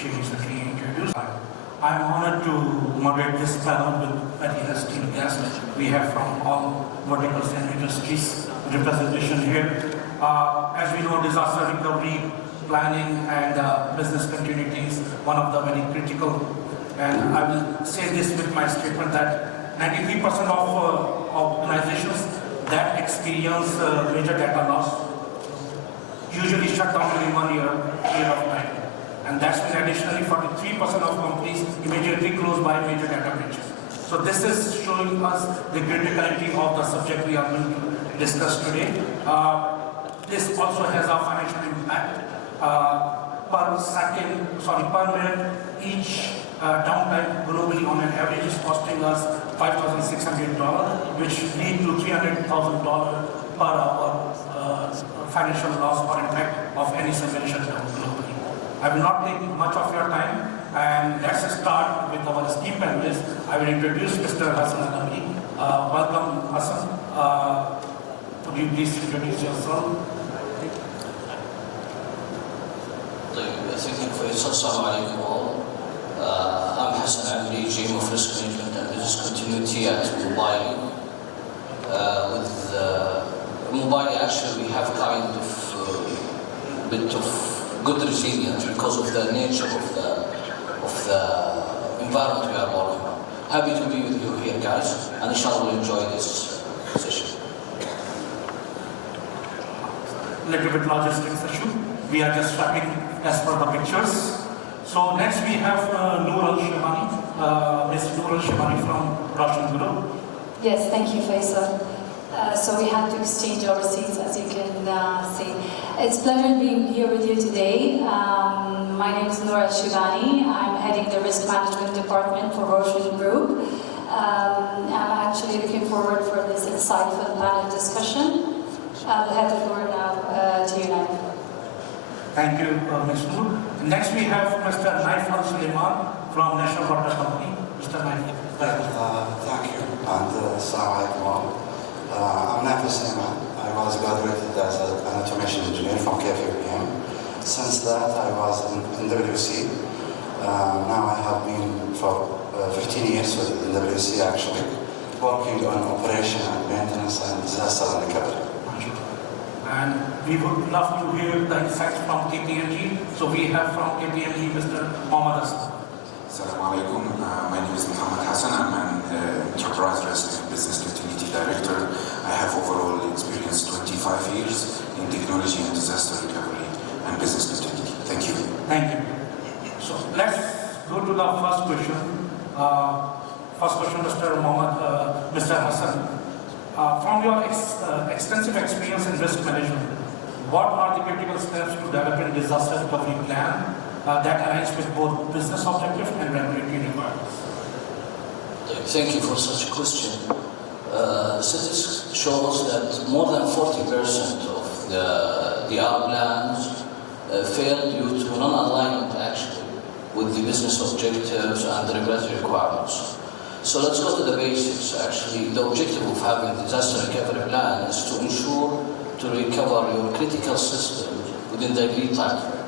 she recently introduced. I'm honored to moderate this panel with very esteemed guests. We have from all verticals and industries representation here. As we know, disaster recovery, planning, and business continuity is one of the very critical. And I will say this with my statement that 93% of organizations that experience major data loss usually shut down within 1 year period of time. And that's when additionally 43% of companies immediately close by major data breaches. So this is showing us the criticality of the subject we are going to discuss today. This also has a financial impact. Per minute, each downtime globally on an average is costing us $5,600, which lead to $300,000 per hour financial loss or impact of any simulation globally. I will not take much of your time, and let's start with our esteemed panelists. I will introduce Mr. HASSAN. Welcome, HASSAN. Would you please introduce yourself? Thank you for your Assalamu alaikum all. I'm HASSAN, AMRI, GM of Risk Management and Business Continuity at MOBILY. With MOBILY, actually, we have kind of bit of good resilience because of the nature of the environment we are working on. Happy to be with you here, guys, and inshallah we'll enjoy this session. Little bit logistics issue. We are just wrapping as per the pictures. So next we have NOOR ALSHEBANI, Ms. NOOR ALSHEBANI from ROSHN Group. Yes, thank you, Faisal. So we have to exchange our seats, as you can see. It's a pleasure being here with you today. My name is NOOR ALSHEBANI. I'm heading the Risk Management Department for ROSHN Group. I'm actually looking forward for this insightful panel discussion. I'll hand the floor now to you, NAIF. Thank you, Ms. NOOR. Next we have Mr. NAIF SULIMAN from National Water Company. Mr. NAIF. Thank you, and assalamu alaikum all. I'm NAIF SULIMAN. I was graduated as an automation engineer from KPMG. Since that, I was in WC. Now I have been for 15 years with WC actually, working on operation and maintenance and disaster recovery. And we would love to hear the insights from KPMG. So we have from KPMG Mr. Mohammed. Assalamu alaikum. My name is Mohammed Hassan. I'm an Enterprise Risk and Business Continuity Director. I have overall experience 25 years in technology and disaster recovery and business continuity. Thank you. Thank you. So let's go to the first question. First question, Mr. HASSAN. From your extensive experience in risk management, what are the critical steps to developing disaster recovery plan that aligns with both business objectives and regulatory requirements? Thank you for such a question. Statistics shows that more than 40% of the R plans fail due to non-alignment actually with the business objectives and the regulatory requirements. So let's go to the basics actually. The objective of having a disaster recovery plan is to ensure to recover your critical systems within the agreed time frame.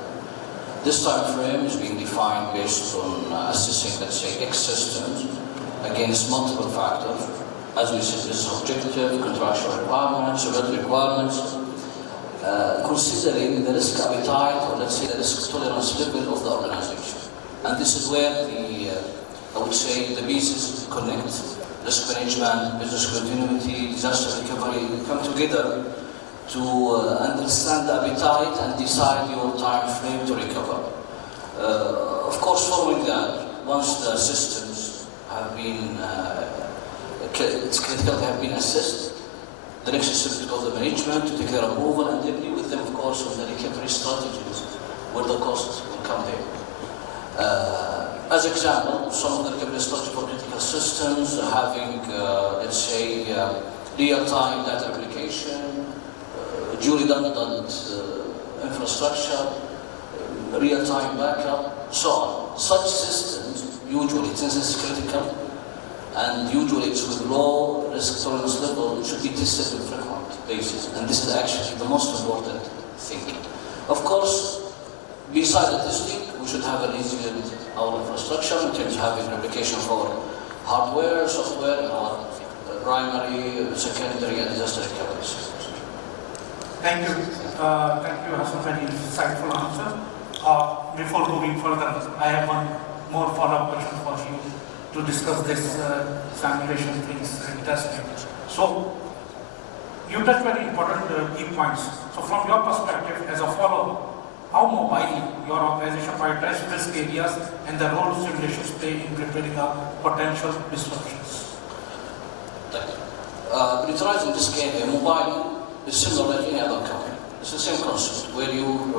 This time frame is being defined based on assessing, let's say, X systems against multiple factors. As we said, business objective, contractual requirements, regulatory requirements, considering the risk appetite, or let's say the risk tolerance level of the organization. And this is where I would say the pieces connect. Risk management, business continuity, disaster recovery come together to understand the appetite and decide your time frame to recover. Of course, following that, once the systems have been, it's critical to have been assessed, the next step is to go to the management to take their approval and agree with them, of course, on the recovery strategies where the costs will come there. As example, some of the recovery strategies for critical systems having, let's say, real-time data replication, duly redundant infrastructure, real-time backup, so on. Such systems, usually, since it's critical, and usually it's with low risk tolerance level, should be tested on a frequent basis. And this is actually the most important thing. Of course, beside the testing, we should have a resilient our infrastructure in terms of having replication for hardware, software, and our primary, secondary, and disaster recovery systems. Thank you, Hassan, very insightful answer. Before moving further, I have one more follow-up question for you to discuss this simulation things and testing. So, you touched very important key points. So, from your perspective as a follow-up, how mobile your organization prioritizes risk areas and the role simulations play in preparing potential disruptions? Prioritizing risk area, mobile is similar to any other company. It's the same concept where you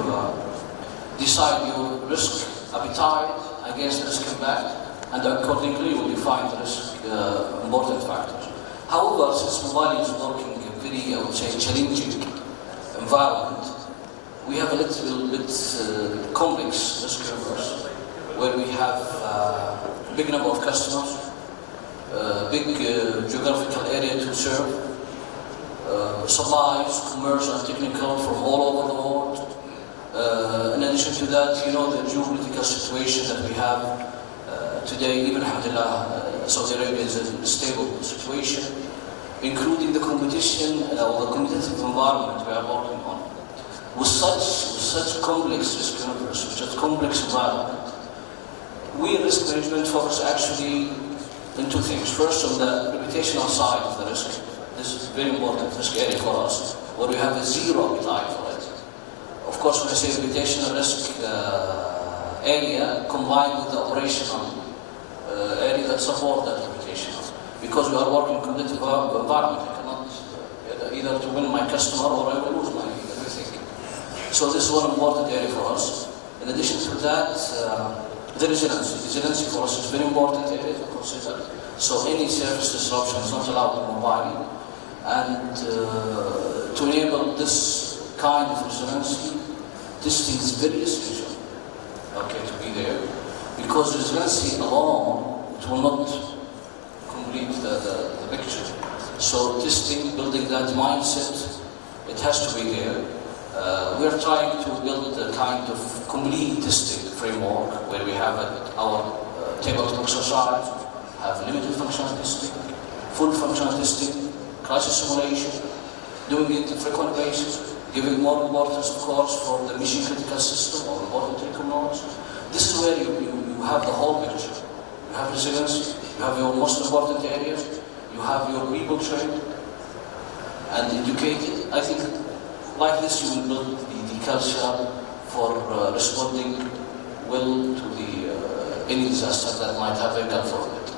decide your risk appetite against the risk impact, and accordingly you will define the risk important factors. However, since mobile is working in a very, I would say, challenging environment, we have a little bit complex risk universe where we have a big number of customers, big geographical area to serve, supplies, commercial and technical from all over the world. In addition to that, you know the geopolitical situation that we have today, even alhamdulillah, Saudi Arabia is a stable situation, including the competition or the competitive environment we are working on. With such complex risk universe, with such complex environment, we in risk management focus actually on two things. First, on the reputational side of the risk. This is a very important risk area for us, where we have a zero appetite for it. Of course, when I say reputational risk area, combined with the operational area that support that reputation. Because we are working in a competitive environment, I cannot either to win my customer or I will lose my everything. So this is one important area for us. In addition to that, the resiliency. Resiliency for us is a very important area to consider. So any service disruption is not allowed in mobile. And to enable this kind of resiliency, testing is very essential, okay, to be there. Because resiliency alone, it will not complete the picture. So testing, building that mindset, it has to be there. We are trying to build a kind of complete testing framework where we have our tabletop exercise, have limited functional testing, full functional testing, crisis simulation, doing it on a frequent basis, giving more importance, of course, for the mission critical system or important telecom nodes. This is where you have the whole picture. You have resilience, you have your most important areas, you have your people trained and educated. I think like this you will build the culture for responding well to any disaster that might have a gulf for it.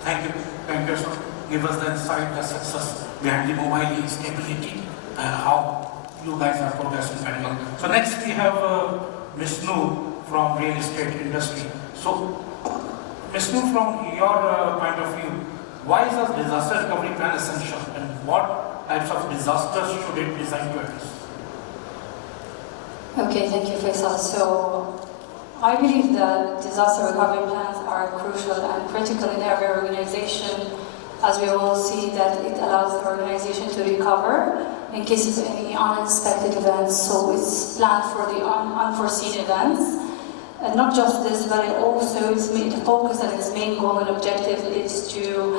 Thank you, sir. Give us the insight, the success behind the mobile stability and how you guys are progressing very well. So next we have Ms. Noor from real estate industry. So Ms. Noor, from your point of view, why is a disaster recovery plan essential and what types of disasters should it design to address? Okay, thank you, Faisal. So I believe that disaster recovery plans are crucial and critical in every organization, as we all see that it allows the organization to recover in case of any unexpected events. So it's planned for the unforeseen events. And not just this, but it also is made to focus on its main goal and objective is to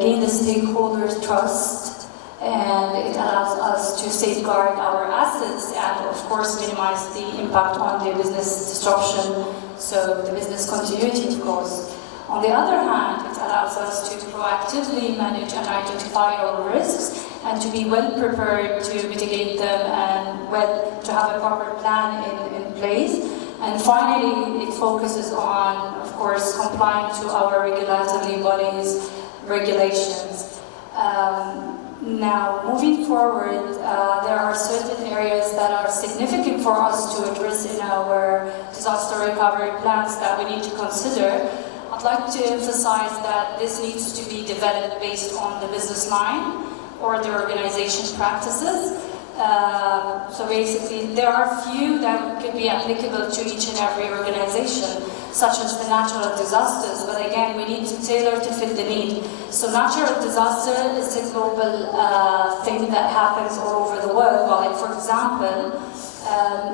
gain the stakeholders' trust, and it allows us to safeguard our assets and, of course, minimize the impact on the business disruption, so the business continuity, of course. On the other hand, it allows us to proactively manage and identify our risks and to be well prepared to mitigate them and to have a proper plan in place. And finally, it focuses on, of course, complying to our regulatory bodies' regulations. Now, moving forward, there are certain areas that are significant for us to address in our disaster recovery plans that we need to consider. I'd like to emphasize that this needs to be developed based on the business line or the organization practices. So basically, there are few that could be applicable to each and every organization, such as the natural disasters, but again, we need to tailor to fit the need. So natural disaster is a global thing that happens all over the world. Like, for example,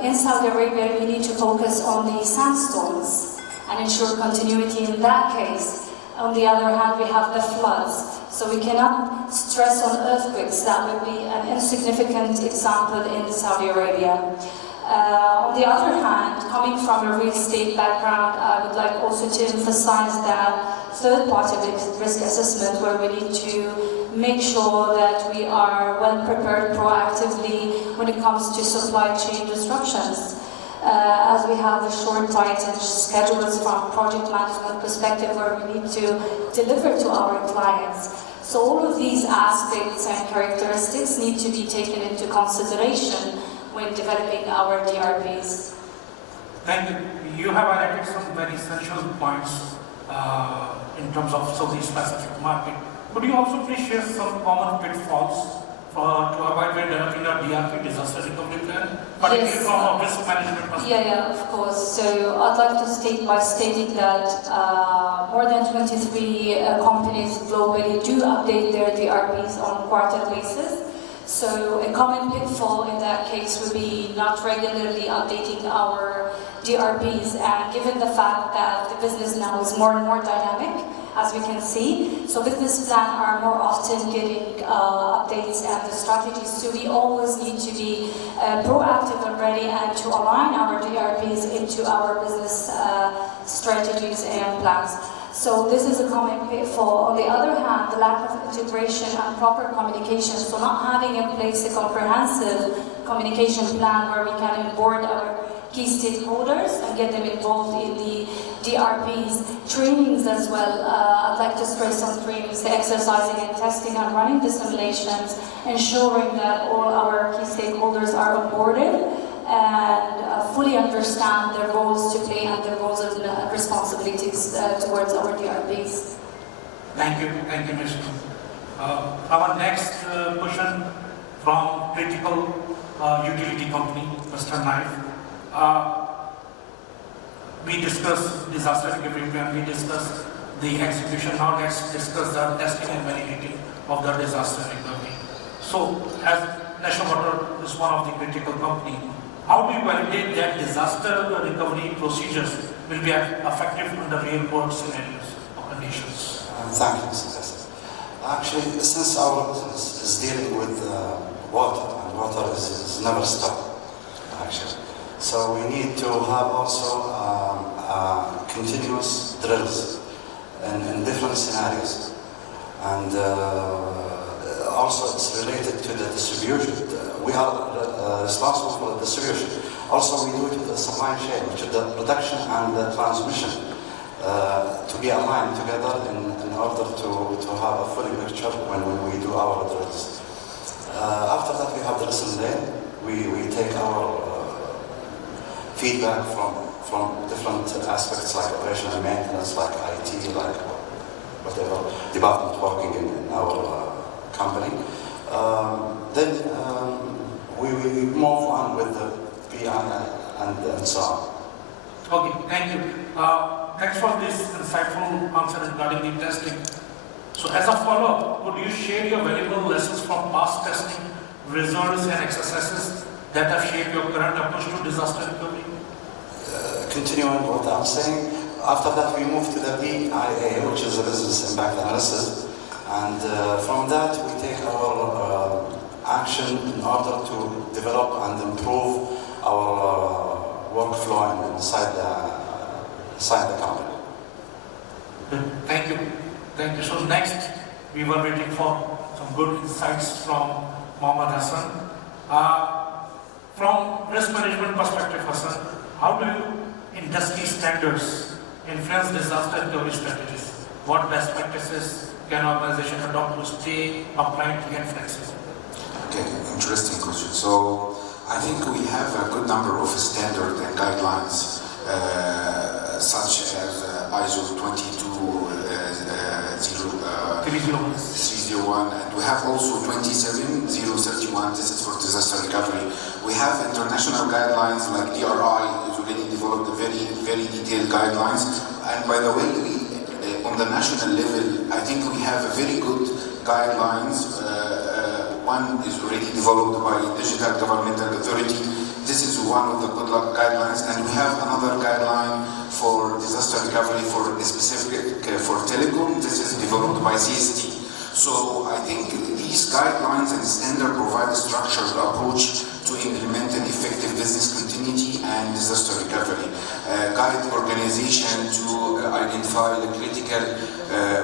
In Saudi Arabia, we need to focus on the sandstorms and ensure continuity in that case. On the other hand, we have the floods. So we cannot stress on earthquakes. That would be an insignificant example in Saudi Arabia. On the other hand, coming from a real estate background, I would like also to emphasize that third-party risk assessment, where we need to make sure that we are well prepared proactively when it comes to supply chain disruptions. As we have the short, tight schedules from project management perspective, where we need to deliver to our clients. So all of these aspects and characteristics need to be taken into consideration when developing our DRPs. Thank you. You have highlighted some very essential points in terms of Saudi-specific market. Could you also please share some common pitfalls to avoid when developing a DRP, disaster recovery plan, particularly Yes. from a risk management perspective? Yeah, of course. So I'd like to state by stating that more than 23 companies globally do update their DRPs on a quarterly basis. So a common pitfall in that case would be not regularly updating our DRPs, and given the fact that the business now is more and more dynamic, as we can see, so business plans are more often getting updates and the strategies, so we always need to be proactive and ready and to align our DRPs into our business strategies and plans. So this is a common pitfall. On the other hand, the lack of integration and proper communication, so not having in place a comprehensive communication plan where we can onboard our key stakeholders and get them involved in the DRPs. Trainings as well, I'd like to stress on trainings, the exercising and testing and running the simulations, ensuring that all our key stakeholders are onboarded and fully understand their roles to play and their roles and responsibilities towards our DRPs. Thank you, Mr. Our next question from critical utility company, Mr. NAIF. We discussed disaster recovery plan, we discussed the execution. Now let's discuss the testing and validity of the disaster recovery. So, as National Water is one of the critical company, how do you validate that disaster recovery procedures will be effective under real-world scenarios or conditions? Thank you, Mr. President. Actually, since our business is dealing with water, and water is never stop, actually. So we need to have also continuous drills in different scenarios. And also it's related to the distribution. We are responsible for the distribution. Also we do it with the supply chain, which is the production and the transmission, to be aligned together in order to have a full picture when we do our drills. After that we have the lesson learned. We take our feedback from different aspects like operation and maintenance, like IT, like whatever department working in our company. Then we move on with the PI and so on. Okay, thank you. Thanks for this insightful answer regarding the testing. So as a follow-up, could you share your valuable lessons from past testing, results and exercises that have shaped your current approach to disaster recovery? Continuing what I'm saying, after that we move to the BIA, which is the business impact analysis, and from that we take our action in order to develop and improve our workflow inside the company. Thank you. Thank you. So next, we were waiting for some good insights from Mohammed Hassan. From risk management perspective, Hassan, how do industry standards influence disaster recovery strategies? What best practices can organizations adopt to stay compliant and flexible? Okay, interesting question. So I think we have a good number of standards and guidelines, such as ISO 301, and we have also 27031. This is for disaster recovery. We have international guidelines like DRI is already developed very detailed guidelines. And by the way, on the national level, I think we have a very good guidelines. One is already developed by Digital Governmental Authority, this is one of the good luck guidelines, and we have another guideline for disaster recovery for specific for telecom. This is developed by CST. So I think these guidelines and standard provide a structured approach to implement an effective business continuity and disaster recovery, guide organization to identify the critical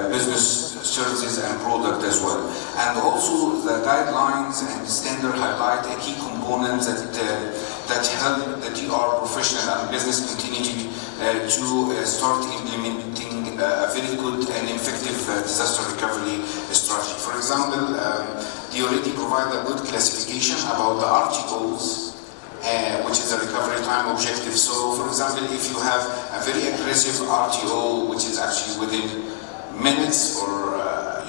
business services and product as well. And also the guidelines and standard highlight a key component that help the TR professional and business continuity to start implementing a very good and effective disaster recovery strategy. For example, they already provide a good classification about the RTOs, which is a recovery time objective. So, for example, if you have a very aggressive RTO, which is actually within minutes or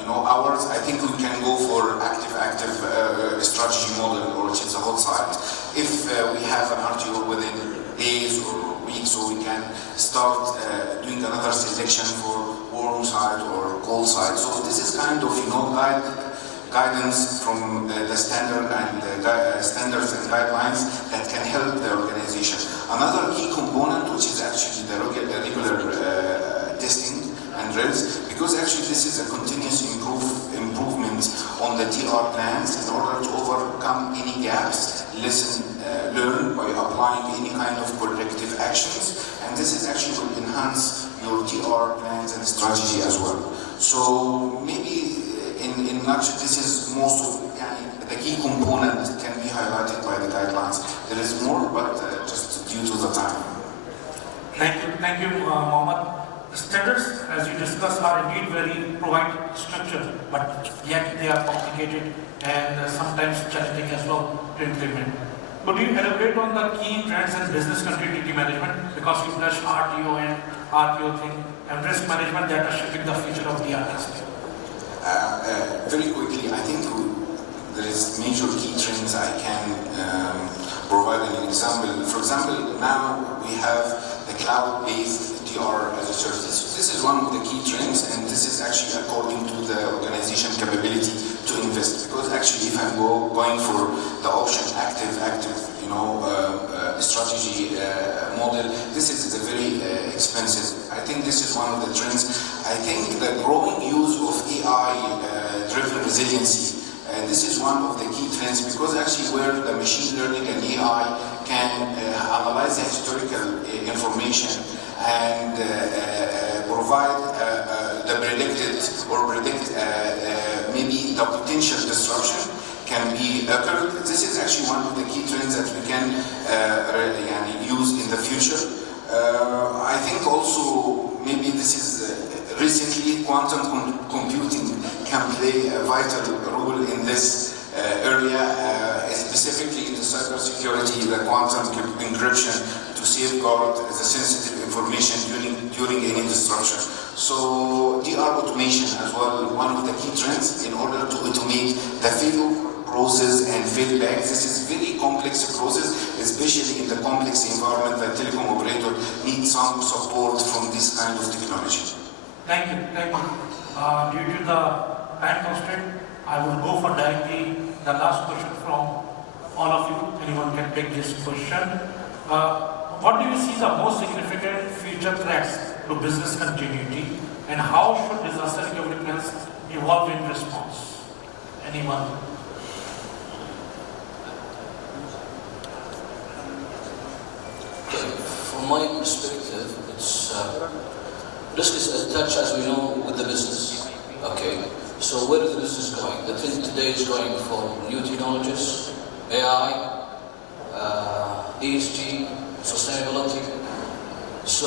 hours, I think we can go for active strategy model, or which is a hot site. If we have an RTO within days or weeks, so we can start doing another selection for warm site or cold site. So this is kind of guidance from the standard and standards and guidelines that can help the organization. Another key component, which is actually the regular testing and drills, because actually this is a continuous improvement on the TR plans in order to overcome any gaps, learn by applying any kind of corrective actions, and this is actually will enhance your TR plans and strategy as well. So maybe in nutshell, this is most of the key component can be highlighted by the guidelines. There is more, but just due to the time. Thank you, Mohammed. Standards, as you discussed, are indeed provide structure, but yet they are complicated and sometimes challenging as well to implement. Could you elaborate on the key trends in business continuity management? Because you touched RTO and RTO thing, and risk management that are shaping the future of DRS. Very quickly, I think there is major key trends I can provide an example. For example, now we have the cloud-based TR as a service. So this is one of the key trends, and this is actually according to the organization capability to invest. Because actually, if I'm going for the option active, strategy model, this is a very expensive. I think this is one of the trends. I think the growing use of AI-driven resiliency. This is one of the key trends, because actually where the machine learning and AI can analyze the historical information and provide the predicted or predict maybe the potential disruption can be occurred. This is actually one of the key trends that we can use in the future. I think also maybe this is recently quantum computing can play a vital role in this area, specifically in the cybersecurity, the quantum encryption to safeguard the sensitive information during any disruption. So DR automation as well, one of the key trends in order to automate the fail process and feedback. This is very complex process, especially in the complex environment that telecom operator needs some support from this kind of technology. Thank you. Due to the time constraint, I will go for directly the last question from all of you. Anyone can take this question. What do you see the most significant future threats to business continuity, and how should disaster recovery plans evolve in response? Anyone? From my perspective, it's risk is attached, as we know, with the business. Okay, so where is the business going? The trend today is going for new technologies, AI, ESG, sustainability. So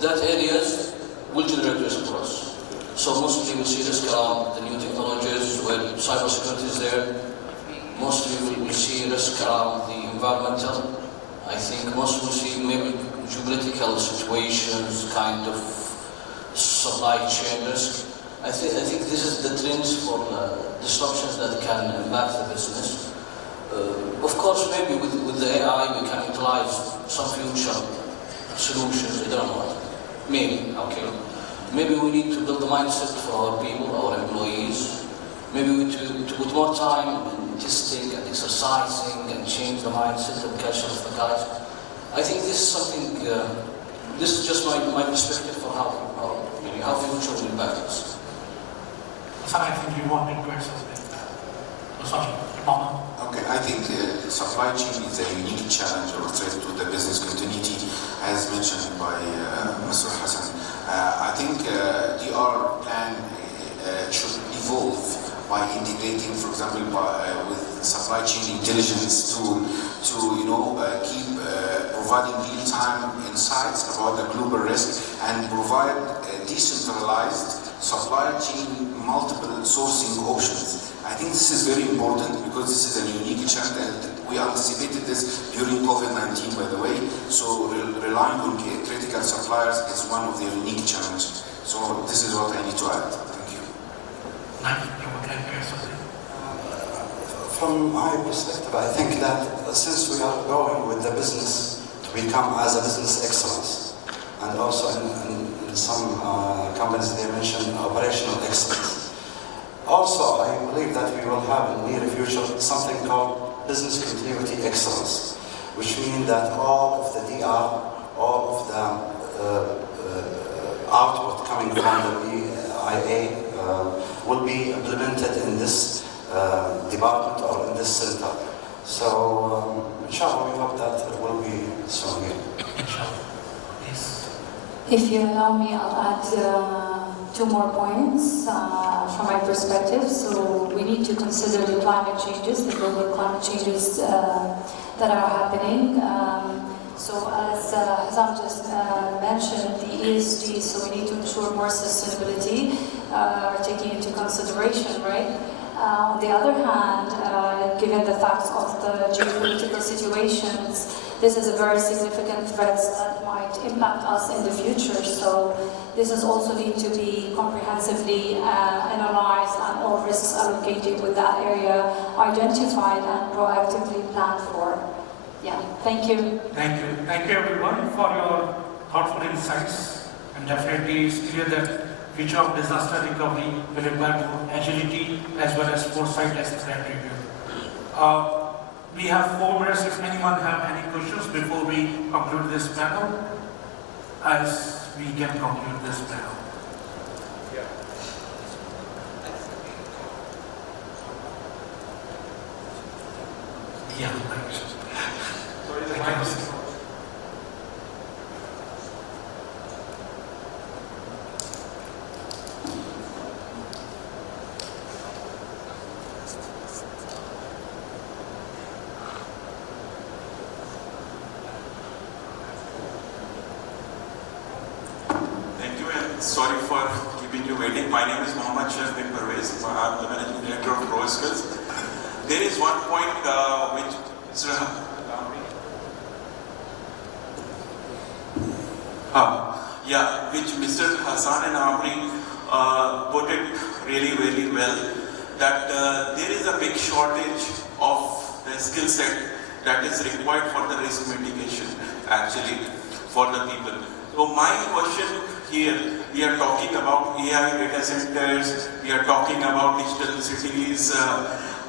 that areas will generate risk for us. So mostly we see risk around the new technologies where cybersecurity is there. Mostly we see risk around the environmental. I think most will see maybe geopolitical situations, kind of supply chain risk. I think this is the trends for disruptions that can impact the business. Of course, maybe with the AI we can utilize some future solutions. I don't know. Maybe, okay. Maybe we need to build a mindset for our people, our employees. Maybe we need to put more time in testing and exercising and change the mindset and culture of the guys. I think this is something, this is just my perspective for how future will impact us. I think you wanted to add something. Sorry, Mohammed. Okay, I think supply chain is a unique challenge or threat to the business continuity, as mentioned by Mr. Hassan. I think DR plan should evolve by integrating, for example, with supply chain intelligence tool to keep providing real-time insights about the global risk and provide decentralized supply chain multiple sourcing options. I think this is very important because this is a unique challenge, and we anticipated this during COVID-19, by the way. So relying on critical suppliers is one of the unique challenges. So this is what I need to add. Thank you. From my perspective, I think that since we are going with the business to become as a business excellence, and also in some companies they mention operational excellence. Also, I believe that we will have in the near future something called business continuity excellence, which means that all of the DR, all of the output coming from the BIA will be implemented in this department or in this center. So, inshallah, we hope that it will be soon here. If you allow me, I'll add 2 more points from my perspective. So we need to consider the climate changes, the global climate changes that are happening. So as Hassan just mentioned, the ESG, so we need to ensure more sustainability, taking into consideration, right? On the other hand, given the facts of the geopolitical situations, this is a very significant threat that might impact us in the future. So this is also need to be comprehensively analyzed and all risks allocated with that area identified and proactively planned for. Yeah, thank you. Thank you. Thank you everyone for your thoughtful insights. And definitely it's clear that future of disaster recovery will require more agility as well as foresight as threat review. We have 4 minutes if anyone have any questions before we conclude this panel, as we can conclude this panel. Yeah. Sorry for keeping you waiting. My name is Mohammed. I'm the Managing Director of ROSHN. There is one point which which Mr. Hassan and AMRI put it really very well, that there is a big shortage of the skill set that is required for the risk mitigation, actually, for the people. So my question here, we are talking about AI data centers, we are talking about digital cities,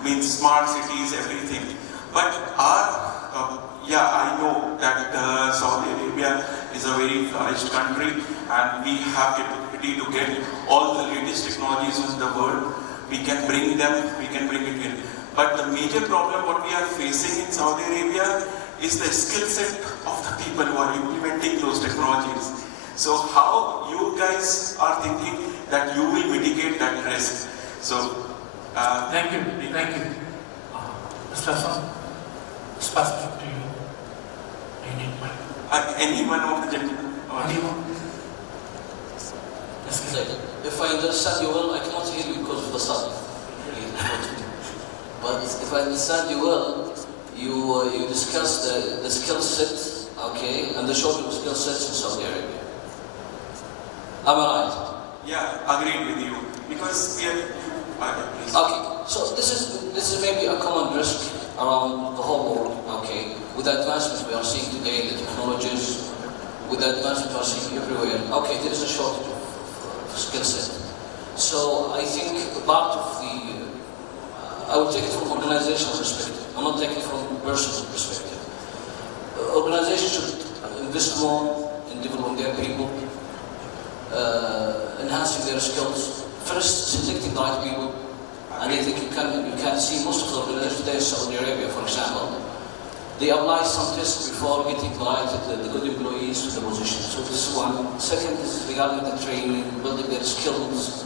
means smart cities, everything. But I know that Saudi Arabia is a very flourished country and we have capability to get all the latest technologies in the world. We can bring them, we can bring it in. But the major problem what we are facing in Saudi Arabia is the skill set of the people who are implementing those technologies. So how you guys are thinking that you will mitigate that risk? So thank you. Mr. Hassan, specific to you. Any one of the gentlemen? Anyone? If I understand you well, I cannot hear you because of the sun. But if I understand you well, you discussed the skill set, okay, and the shortage of skill sets in Saudi Arabia. Am I right? Yeah, agreed with you. Because we are... Okay, so this is maybe a common risk around the whole world, okay? With the advancements we are seeing today, the technologies, with the advancements we are seeing everywhere, okay, there is a shortage of skill set. So I think part of the I will take it from organizational perspective. I'm not taking it from personal perspective. Organizations should invest more in developing their people, enhancing their skills. First, selecting the right people. And I think you can see most of the organizations today in Saudi Arabia, for example, they apply some tests before getting the good employees to the position. So this is one. Second is regarding the training, building their skills.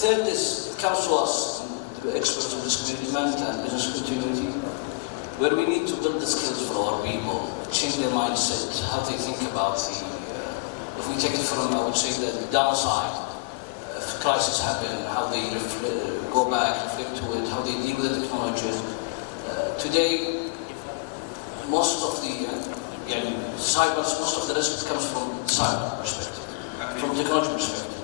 Third is, it comes to us, the experts of risk management and business continuity, where we need to build the skills for our people, change their mindset, how they think about the, if we take it from, I would say, the downside, if crisis happen, how they go back, reflect to it, how they deal with the technology. Today, most of the most of the risk comes from cyber perspective, from technology perspective.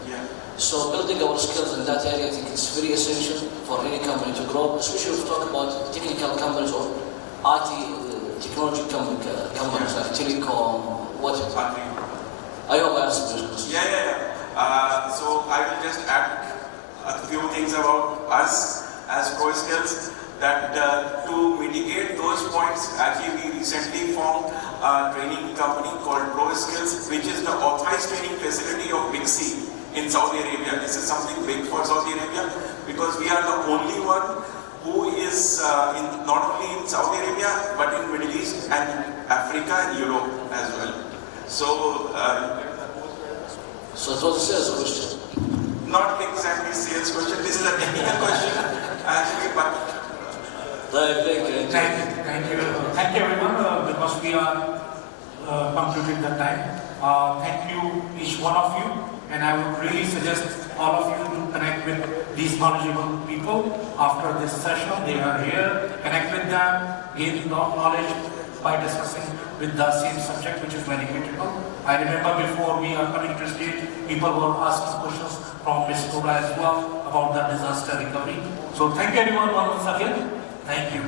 So building our skills in that area, I think it's very essential for any company to grow, especially if we talk about technical companies or IT technology companies like telecom, what? I hope I answered this question. So I will just add a few things about us as Pro Skills, that to mitigate those points, actually we recently formed a training company called Pro Skills, which is the authorized training facility of Big C in Saudi Arabia. This is something big for Saudi Arabia because we are the only one who is not only in Saudi Arabia but in Middle East and Africa and Europe as well. So it was a sales question. Not exactly sales question. This is a technical question actually, but. Thank you everyone, because we are concluding the time. Thank you each one of you, and I would really suggest all of you to connect with these knowledgeable people after this session. They are here, connect with them, gain knowledge by discussing with the same subject, which is very critical. I remember before we are coming to stage, people were asking questions from Ms. Cobra as well about the disaster recovery. So thank you everyone once again. Thank you.